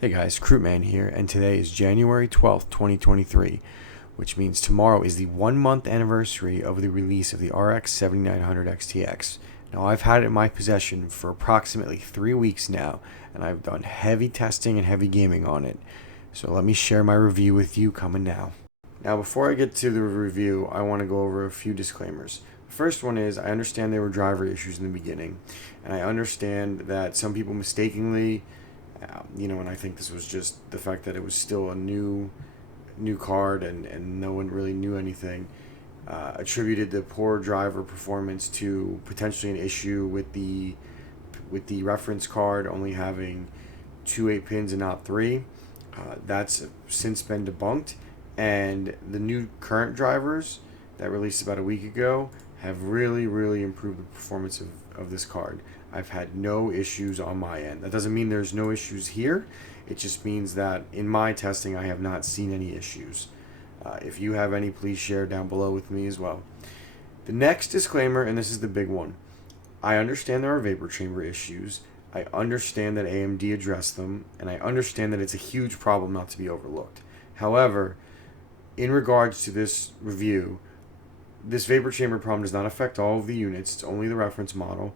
Hey guys, Crewman here, and today is January 12th, 2023, which means tomorrow is the 1 month anniversary of the release of the RX 7900 XTX. Now, I've had it in my possession for approximately 3 weeks now, and I've done heavy testing and heavy gaming on it. So let me share my review with you coming now. Now, before I get to the review, I want to go over a few disclaimers. The first one is I understand there were driver issues in the beginning, and I understand that some people mistakenly and I think this was just the fact that it was still a new card and no one really knew anything. Attributed the poor driver performance to potentially an issue with the reference card only having 2 8-pins and not 3. That's since been debunked, and the new current drivers that released about a week ago have really improved the performance of this card. I've had no issues on my end. That doesn't mean there's no issues here. It just means that in my testing, I have not seen any issues. If you have any, please share down below with me as well. The next disclaimer, and this is the big one. I understand there are vapor chamber issues. I understand that AMD addressed them, and I understand that it's a huge problem not to be overlooked. However, in regards to this review, this vapor chamber problem does not affect all of the units. It's only the reference model,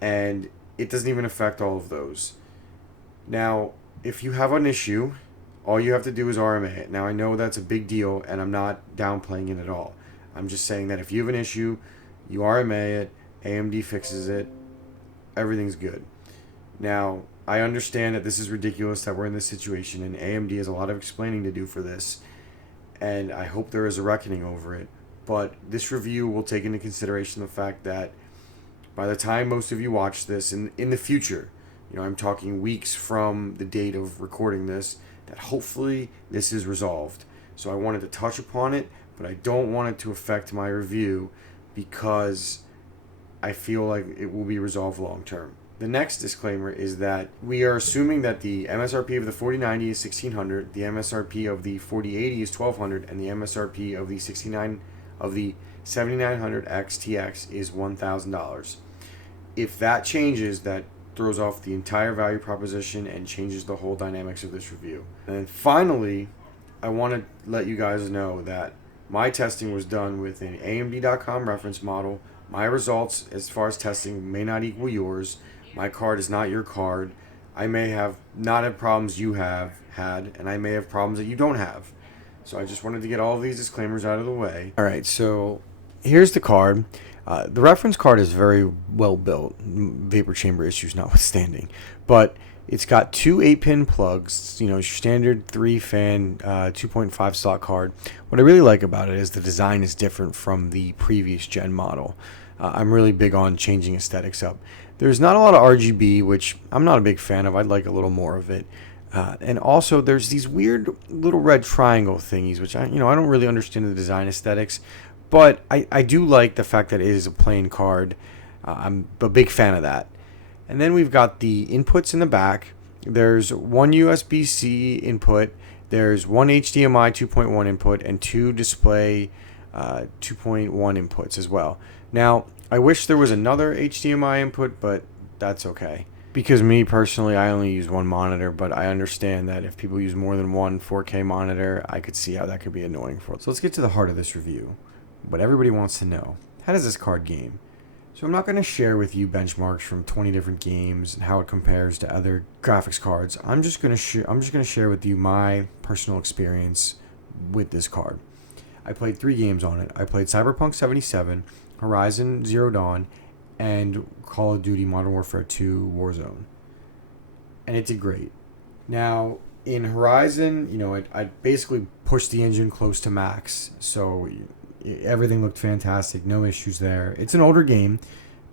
and it doesn't even affect all of those. Now, if you have an issue, all you have to do is RMA it. Now, I know that's a big deal, and I'm not downplaying it at all. I'm just saying that if you have an issue, you RMA it, AMD fixes it, everything's good. Now, I understand that this is ridiculous that we're in this situation, and AMD has a lot of explaining to do for this, and I hope there is a reckoning over it. But this review will take into consideration the fact that by the time most of you watch this in the future, I'm talking weeks from the date of recording this, that hopefully this is resolved. So I wanted to touch upon it, but I don't want it to affect my review because I feel like it will be resolved long term. The next disclaimer is that we are assuming that the MSRP of the 4090 is $1,600, the MSRP of the 4080 is $1,200, and the MSRP of the 7900 XTX is $1,000. If that changes, that throws off the entire value proposition and changes the whole dynamics of this review. And then finally, I want to let you guys know that my testing was done with an AMD.com reference model. My results as far as testing may not equal yours. My card is not your card. I may have not had problems you have had, and I may have problems that you don't have. So I just wanted to get all of these disclaimers out of the way. All right, so here's the card. The reference card is very well built, vapor chamber issues notwithstanding. But it's got 2 8-pin plugs, standard 3-fan 2.5 slot card. What I really like about it is the design is different from the previous gen model. I'm really big on changing aesthetics up. There's not a lot of RGB, which I'm not a big fan of. I'd like a little more of it. And also, there's these weird little red triangle thingies, which I don't really understand the design aesthetics, but I do like the fact that it is a plain card. I'm a big fan of that. And then we've got the inputs in the back. There's one USB-C input. There's one HDMI 2.1 input and 2 display 2.1 inputs as well. Now, I wish there was another HDMI input, but that's okay. Because me personally, I only use one monitor, but I understand that if people use more than one 4K monitor, I could see how that could be annoying for them. So let's get to the heart of this review. What everybody wants to know. How does this card game? So I'm not going to share with you benchmarks from 20 different games and how it compares to other graphics cards. I'm just going to share with you my personal experience with this card. I played 3 games on it. I played Cyberpunk 77, Horizon Zero Dawn, and Call of Duty Modern Warfare 2 Warzone. And it did great. Now, in Horizon, I basically pushed the engine close to max, so everything looked fantastic, no issues there. It's an older game,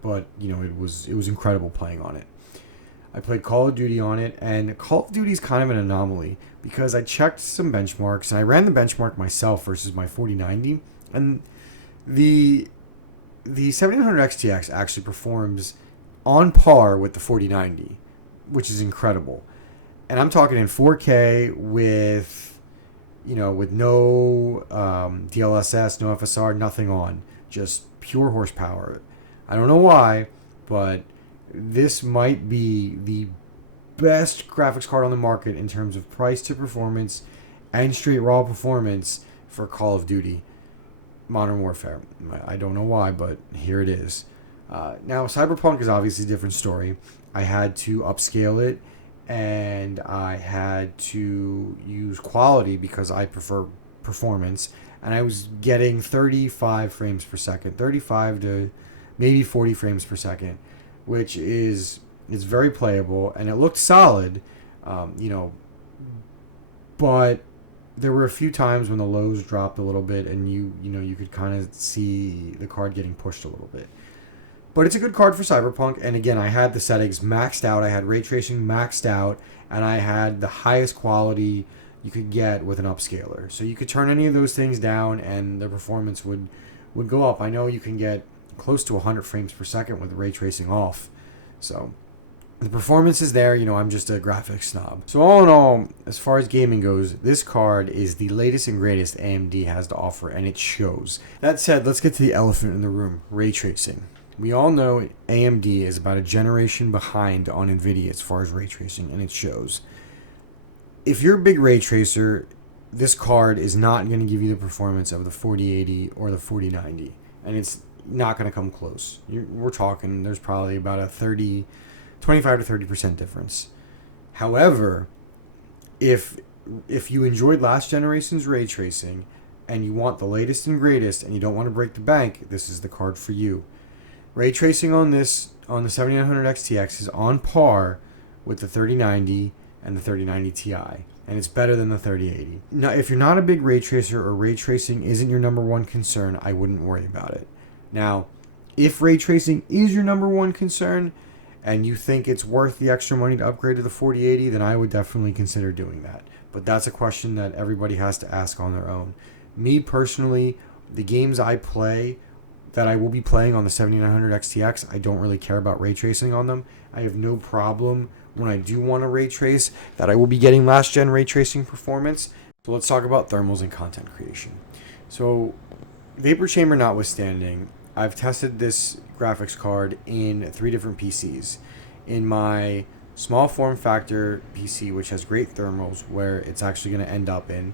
but it was incredible playing on it. I played Call of Duty on it, and Call of Duty is kind of an anomaly because I checked some benchmarks, and I ran the benchmark myself versus my 4090, and the 7900 XTX actually performs on par with the 4090, which is incredible. And I'm talking in 4K with no DLSS, no FSR, nothing on, just pure horsepower. I don't know why, but this might be the best graphics card on the market in terms of price to performance and straight raw performance for Call of Duty Modern Warfare. I don't know why, but here it is. Now, Cyberpunk is obviously a different story. I had to upscale it, and I had to use quality because I prefer performance, and I was getting 35 frames per second, 35 to maybe 40 frames per second, which is very playable, and it looked solid, but there were a few times when the lows dropped a little bit, and you could kind of see the card getting pushed a little bit. But it's a good card for Cyberpunk, and again, I had the settings maxed out. I had ray tracing maxed out, and I had the highest quality you could get with an upscaler. So you could turn any of those things down, and the performance would go up. I know you can get close to 100 frames per second with ray tracing off. So the performance is there. I'm just a graphics snob. So all in all, as far as gaming goes, this card is the latest and greatest AMD has to offer, and it shows. That said, let's get to the elephant in the room, ray tracing. We all know AMD is about a generation behind on NVIDIA as far as ray tracing, and it shows. If you're a big ray tracer, this card is not going to give you the performance of the 4080 or the 4090, and it's not going to come close. We're talking there's probably about a 25 to 30% difference. However, if you enjoyed last generation's ray tracing and you want the latest and greatest and you don't want to break the bank, this is the card for you. Ray tracing on the 7900 XTX is on par with the 3090 and the 3090 Ti, and it's better than the 3080. Now, if you're not a big ray tracer or ray tracing isn't your number one concern, I wouldn't worry about it. Now, if ray tracing is your number one concern and you think it's worth the extra money to upgrade to the 4080, then I would definitely consider doing that. But that's a question that everybody has to ask on their own. Me personally, the games I play that I will be playing on the 7900 XTX, I don't really care about ray tracing on them. I have no problem when I do want to ray trace that I will be getting last gen ray tracing performance. So let's talk about thermals and content creation. So vapor chamber notwithstanding, I've tested this graphics card in 3 different PCs. In my small form factor PC, which has great thermals, where it's actually going to end up in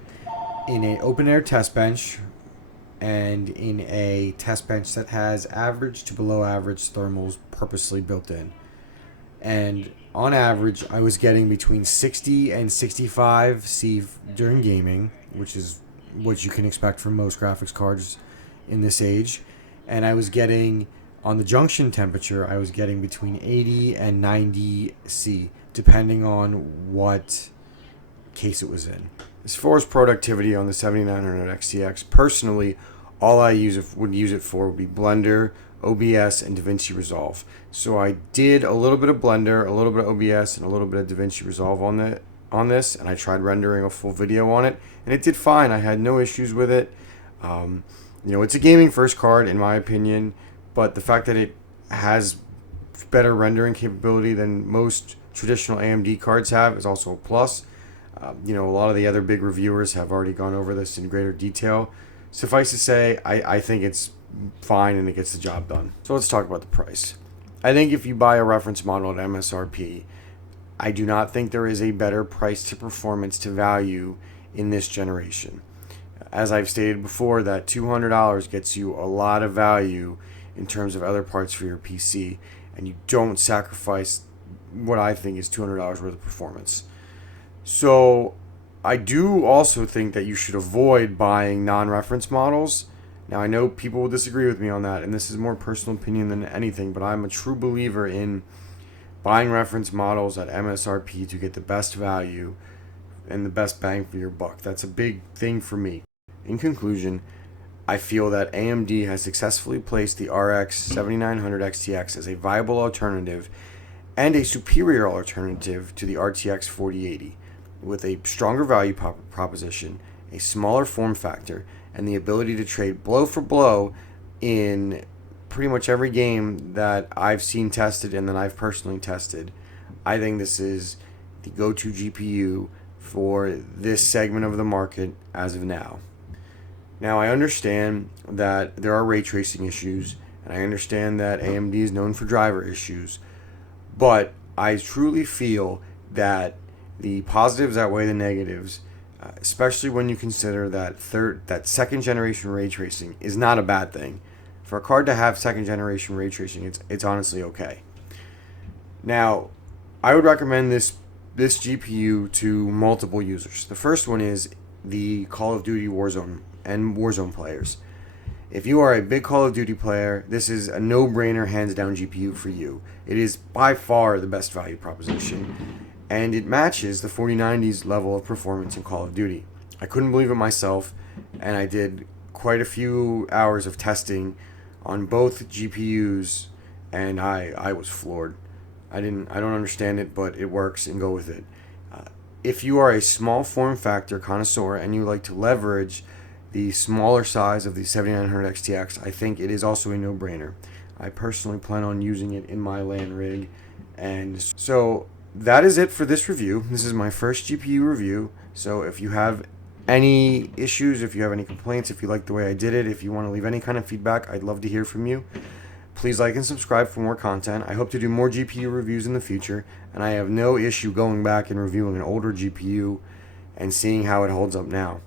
an open air test bench, and in a test bench that has average to below average thermals purposely built in. And on average, I was getting between 60 and 65 C during gaming, which is what you can expect from most graphics cards in this age. And I was getting, on the junction temperature, I was getting between 80 and 90 C, depending on what case it was in. As far as productivity on the 7900 XTX, personally, all I would use it for would be Blender, OBS, and DaVinci Resolve. So I did a little bit of Blender, a little bit of OBS, and a little bit of DaVinci Resolve on this, and I tried rendering a full video on it, and it did fine. I had no issues with it. It's a gaming first card in my opinion, but the fact that it has better rendering capability than most traditional AMD cards have is also a plus. A lot of the other big reviewers have already gone over this in greater detail. Suffice to say, I think it's fine and it gets the job done. So let's talk about the price. I think if you buy a reference model at MSRP, I do not think there is a better price to performance to value in this generation. As I've stated before, that $200 gets you a lot of value in terms of other parts for your PC, and you don't sacrifice what I think is $200 worth of performance. So I do also think that you should avoid buying non-reference models. Now, I know people will disagree with me on that, and this is more personal opinion than anything, but I'm a true believer in buying reference models at MSRP to get the best value and the best bang for your buck. That's a big thing for me. In conclusion, I feel that AMD has successfully placed the RX 7900 XTX as a viable alternative and a superior alternative to the RTX 4080, with a stronger value proposition, a smaller form factor, and the ability to trade blow for blow in pretty much every game that I've seen tested and that I've personally tested. I think this is the go-to GPU for this segment of the market as of now. Now, I understand that there are ray tracing issues, and I understand that AMD is known for driver issues, but I truly feel that the positives outweigh the negatives, especially when you consider that second generation ray tracing is not a bad thing. For a card to have second generation ray tracing, it's honestly okay. Now, I would recommend this GPU to multiple users. The first one is the Call of Duty Warzone and Warzone players. If you are a big Call of Duty player, this is a no-brainer, hands-down GPU for you. It is by far the best value proposition, and it matches the 4090's level of performance in Call of Duty. I couldn't believe it myself, and I did quite a few hours of testing on both GPUs, and I was floored. I don't understand it, but it works, and go with it. If you are a small form factor connoisseur and you like to leverage the smaller size of the 7900 XTX, I think it is also a no-brainer. I personally plan on using it in my LAN rig. And so that is it for this review. This is my first GPU review. So if you have any issues, if you have any complaints, if you like the way I did it, if you want to leave any kind of feedback, I'd love to hear from you. Please like and subscribe for more content. I hope to do more GPU reviews in the future, and I have no issue going back and reviewing an older GPU and seeing how it holds up now.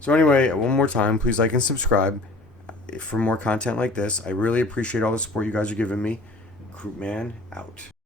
So anyway, one more time, please like and subscribe for more content like this. I really appreciate all the support you guys are giving me. Croupman out.